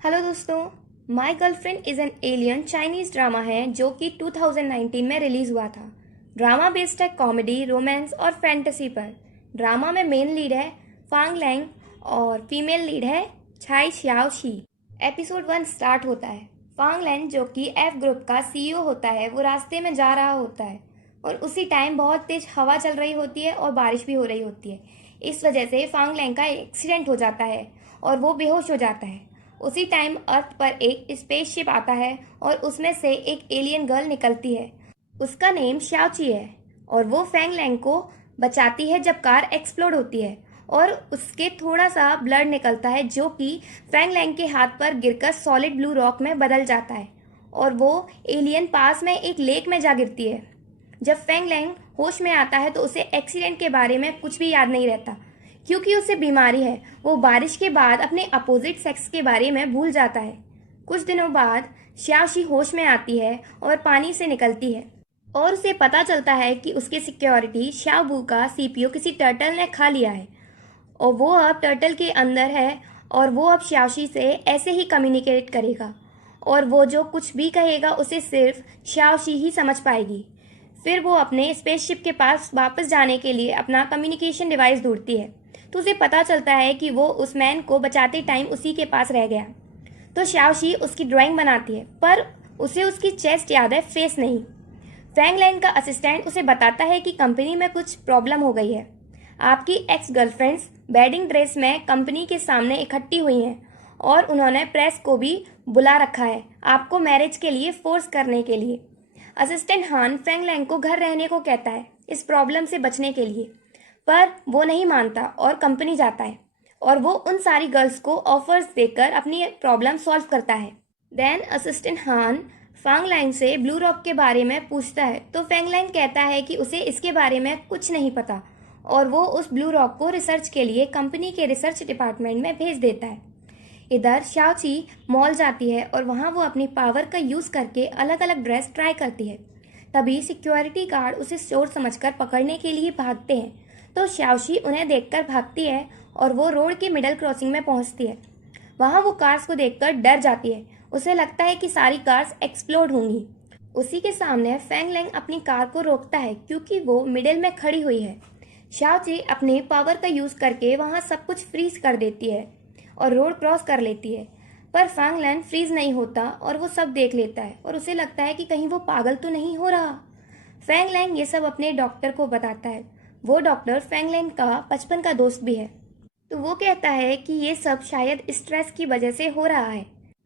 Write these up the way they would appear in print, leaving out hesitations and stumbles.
Hello दोस्तों। My girlfriend is an alien Chinese drama है जो कि 2019 में रिलीज़ हुआ था। ड्रामा बेस्ड है कॉमेडी, रोमांस और फैंटेसी पर। ड्रामा में मेन लीड है फांग लैंग और फीमेल लीड है छाई श्याओ शी। एपिसोड 1 स्टार्ट होता है। फांग लैंग जो कि एफ ग्रुप का सीईओ होता है, वो रास्ते में जा रहा होता है और उसी टाइम बहुत तेज हवा चल रही होती है और बारिश भी हो रही होती है। इस वजह से फांग लैंग का एक्सीडेंट हो जाता है और वो बेहोश हो जाता है। उसी टाइम अर्थ पर एक स्पेसशिप आता है और उसमें से एक एलियन गर्ल निकलती है। उसका नेम शाओची है और वो फैंग लैंग को बचाती है जब कार एक्सप्लोड होती है और उसके थोड़ा सा ब्लड निकलता है जो कि फैंग लैंग के हाथ पर गिरकर सॉलिड ब्लू रॉक में बदल जाता है और वो एलियन पास में एक लेक में जा गिरती है। जब फैंग लैंग होश में आता है तो उसे एक्सीडेंट के बारे में कुछ भी याद नहीं रहता क्योंकि उसे बीमारी है। वो बारिश के बाद अपने अपोजिट सेक्स के बारे में भूल जाता है। कुछ दिनों बाद श्याओशी होश में आती है और पानी से निकलती है और उसे पता चलता है कि उसकी सिक्योरिटी श्याओबू का सीपीयू किसी टर्टल ने खा लिया है और वो अब टर्टल के अंदर है और वो अब श्याओशी से ऐसे ही कम्युनिकेट करेगा और वो जो कुछ भी कहेगा उसे सिर्फ श्याओशी ही समझ पाएगी। फिर वो अपने स्पेसशिप के पास वापस जाने के लिए अपना कम्युनिकेशन डिवाइस ढूंढती है तो उसे पता चलता है कि वो उस मैन को बचाते टाइम उसी के पास रह गया। तो शाओशी उसकी ड्राइंग बनाती है पर उसे उसकी चेस्ट याद है, फेस नहीं। फैंग लैंग का असिस्टेंट उसे बताता है कि कंपनी में कुछ प्रॉब्लम हो गई है। आपकी एक्स गर्लफ्रेंड्स वेडिंग ड्रेस में कंपनी के सामने इकट्ठी हुई हैं और उन्होंने प्रेस को भी बुला रखा है आपको मैरिज के लिए फोर्स करने के लिए। असिस्टेंट हान फैंग लैंग को घर रहने को कहता है इस प्रॉब्लम से बचने के लिए, पर वो नहीं मानता और कंपनी जाता है और वो उन सारी गर्ल्स को ऑफर्स देकर अपनी प्रॉब्लम सॉल्व करता है। देन असिस्टेंट हान फैंग लैंग से ब्लू रॉक के बारे में पूछता है तो फैंग लैंग कहता है कि उसे इसके बारे में कुछ नहीं पता और वो उस ब्लू रॉक को रिसर्च के लिए कंपनी के रिसर्च डिपार्टमेंट में भेज देता है। इधर शाओची मॉल जाती है और वहाँ वो अपनी पावर का यूज़ करके अलग अलग ड्रेस ट्राई करती है। तभी सिक्योरिटी गार्ड उसे चोर समझकर पकड़ने के लिए भागते हैं तो शाओशी उन्हें देखकर भागती है और वो रोड के मिडल क्रॉसिंग में पहुंचती है। वहाँ वो कार्स को देखकर डर जाती है। उसे लगता है कि सारी कार्स एक्सप्लोड होंगी। उसी के सामने फैंग लैंग अपनी कार को रोकता है क्योंकि वो मिडिल में खड़ी हुई है। शाओची अपने पावर का यूज़ करके वहाँ सब कुछ फ्रीज कर देती है और रोड क्रॉस कर लेती है, पर फैंग लैंग फ्रीज नहीं होता और वो सब देख लेता है और उसे लगता है कि कहीं वो पागल तो नहीं हो रहा। फैंग लैंग ये सब अपने डॉक्टर को बताता है। वो डॉक्टर फैंग लैंग का बचपन का दोस्त भी है तो वो कहता है कि ये सब शायद स्ट्रेस की वजह से हो रहा है।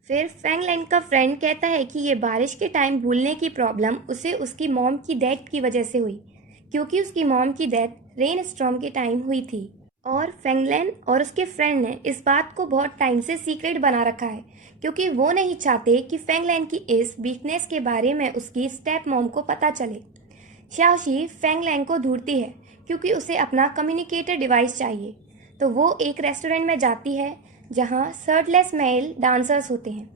फिर फैंग लैंग का फ्रेंड कहता है कि ये बारिश के टाइम भूलने की प्रॉब्लम उसे उसकी मॉम की डेथ की वजह से हुई क्योंकि उसकी मॉम की डेथ रेन स्टॉर्म के टाइम हुई थी और फैंग लैंग और उसके फ्रेंड ने इस बात को बहुत टाइम से सीक्रेट बना रखा है क्योंकि वो नहीं चाहते कि फैंग लैंग की इस वीकनेस के बारे में उसकी स्टेप मॉम को पता चले। शाओशी फैंग लैंग को ढूंढती है क्योंकि उसे अपना कम्युनिकेटर डिवाइस चाहिए तो वो एक रेस्टोरेंट में जाती है जहाँ शर्टलेस मेल डांसर्स होते हैं।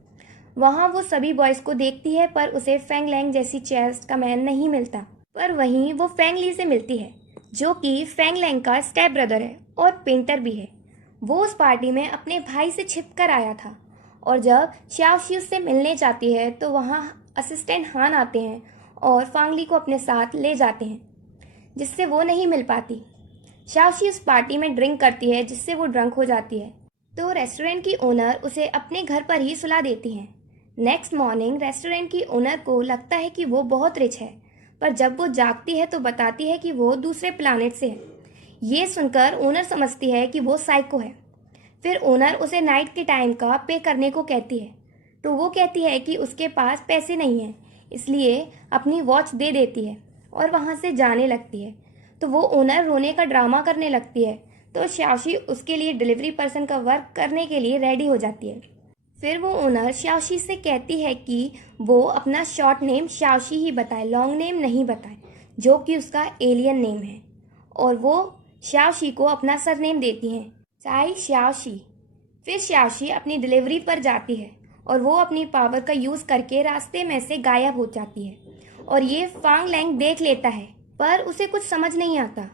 वहाँ वो सभी बॉयज़ को देखती है पर उसे फैंग लैंग जैसी चेस्ट का मैन नहीं मिलता। पर वहीं वो फैंग ली से मिलती है जो कि फैंग लैंग का स्टेप ब्रदर है और पेंटर भी है। वो उस पार्टी में अपने भाई से छिपकर आया था और जब शाओशी उससे मिलने जाती है तो वहाँ असिस्टेंट हान आते हैं और फांगली को अपने साथ ले जाते हैं जिससे वो नहीं मिल पाती। शाओशी उस पार्टी में ड्रिंक करती है जिससे वो ड्रंक हो जाती है तो रेस्टोरेंट की ओनर उसे अपने घर पर ही सुला देती हैं। नेक्स्ट मॉर्निंग रेस्टोरेंट की ओनर को लगता है कि वो बहुत रिच है, पर जब वो जागती है तो बताती है कि वो दूसरे प्लानेट से है। ये सुनकर ओनर समझती है कि वो साइको है। फिर ओनर उसे नाइट के टाइम का पे करने को कहती है तो वो कहती है कि उसके पास पैसे नहीं हैं, इसलिए अपनी वॉच दे देती है और वहाँ से जाने लगती है। तो वो ओनर रोने का ड्रामा करने लगती है तो शाओशी उसके लिए डिलीवरी पर्सन का वर्क करने के लिए रेडी हो जाती है। फिर वो ओनर शाओशी से कहती है कि वो अपना शॉर्ट नेम शाओशी ही बताए, लॉन्ग नेम नहीं बताए, जो कि उसका एलियन नेम है। और वो शाओशी को अपना सरनेम देती हैं, चाई शाओशी। फिर शाओशी अपनी डिलीवरी पर जाती है और वो अपनी पावर का यूज़ करके रास्ते में से गायब हो जाती है और ये फांग लैंग देख लेता है पर उसे कुछ समझ नहीं आता।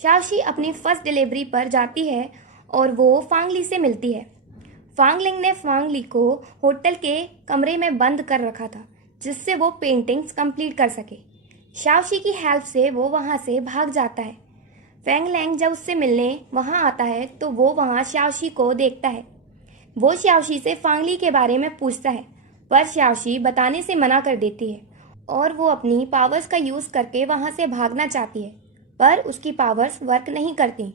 शाओशी अपनी फर्स्ट डिलीवरी पर जाती है और वो फांगली से मिलती है। फांग लिंग ने फांग ली को होटल के कमरे में बंद कर रखा था जिससे वो पेंटिंग्स कंप्लीट कर सके। शाओशी की हेल्प से वो वहाँ से भाग जाता है। फेंग लैंग जब उससे मिलने वहाँ आता है तो वो वहाँ शाओशी को देखता है। वो शाओशी से फांगली के बारे में पूछता है पर शाओशी बताने से मना कर देती है और वो अपनी पावर्स का यूज़ करके वहाँ से भागना चाहती है पर उसकी पावर्स वर्क नहीं करती।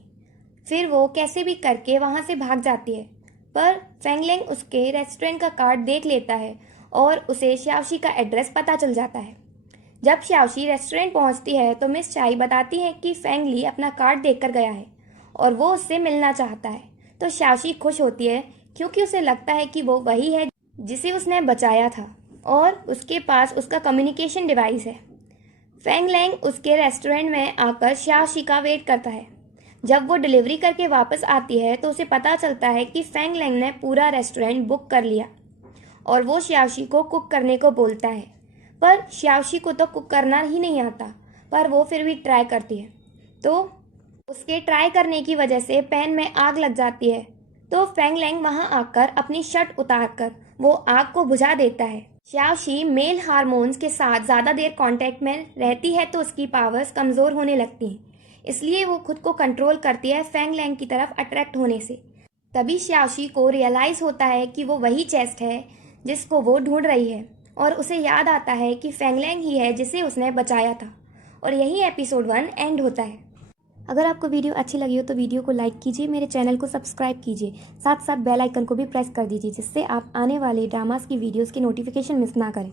फिर वो कैसे भी करके वहाँ से भाग जाती है पर फेंग लैंग उसके रेस्टोरेंट का कार्ड देख लेता है और उसे शाओशी का एड्रेस पता चल जाता है। जब शाओशी रेस्टोरेंट पहुँचती है तो मिस चाई बताती है कि फेंग ली अपना कार्ड देखकर गया है और वो उससे मिलना चाहता है। तो शाओशी खुश होती है क्योंकि उसे लगता है कि वो वही है जिसे उसने बचाया था और उसके पास उसका कम्युनिकेशन डिवाइस है। फेंग लैंग उसके रेस्टोरेंट में आकर शाओशी का वेट करता है। जब वो डिलीवरी करके वापस आती है तो उसे पता चलता है कि फेंग लैंग ने पूरा रेस्टोरेंट बुक कर लिया और वो शाओशी को कुक करने को बोलता है पर शाओशी को तो कुक करना ही नहीं आता पर वो फिर भी ट्राई करती है। तो उसके ट्राई करने की वजह से पैन में आग लग जाती है। तो फेंग लैंग वहाँ आकर अपनी शर्ट उतारकर वो आग को बुझा देता है। शाओशी मेल हार्मोन्स के साथ ज़्यादा देर कांटेक्ट में रहती है तो उसकी पावर्स कमज़ोर होने लगती हैं, इसलिए वो खुद को कंट्रोल करती है फेंग लैंग की तरफ अट्रैक्ट होने से। तभी शाओशी को रियलाइज़ होता है कि वो वही चेस्ट है जिसको वो ढूंढ रही है और उसे याद आता है कि फेंग लैंग ही है जिसे उसने बचाया था। और यही एपिसोड 1 एंड होता है। अगर आपको वीडियो अच्छी लगी हो तो वीडियो को लाइक कीजिए, मेरे चैनल को सब्सक्राइब कीजिए, साथ साथ बेल आइकन को भी प्रेस कर दीजिए जिससे आप आने वाले ड्रामास की वीडियोस की नोटिफिकेशन मिस ना करें।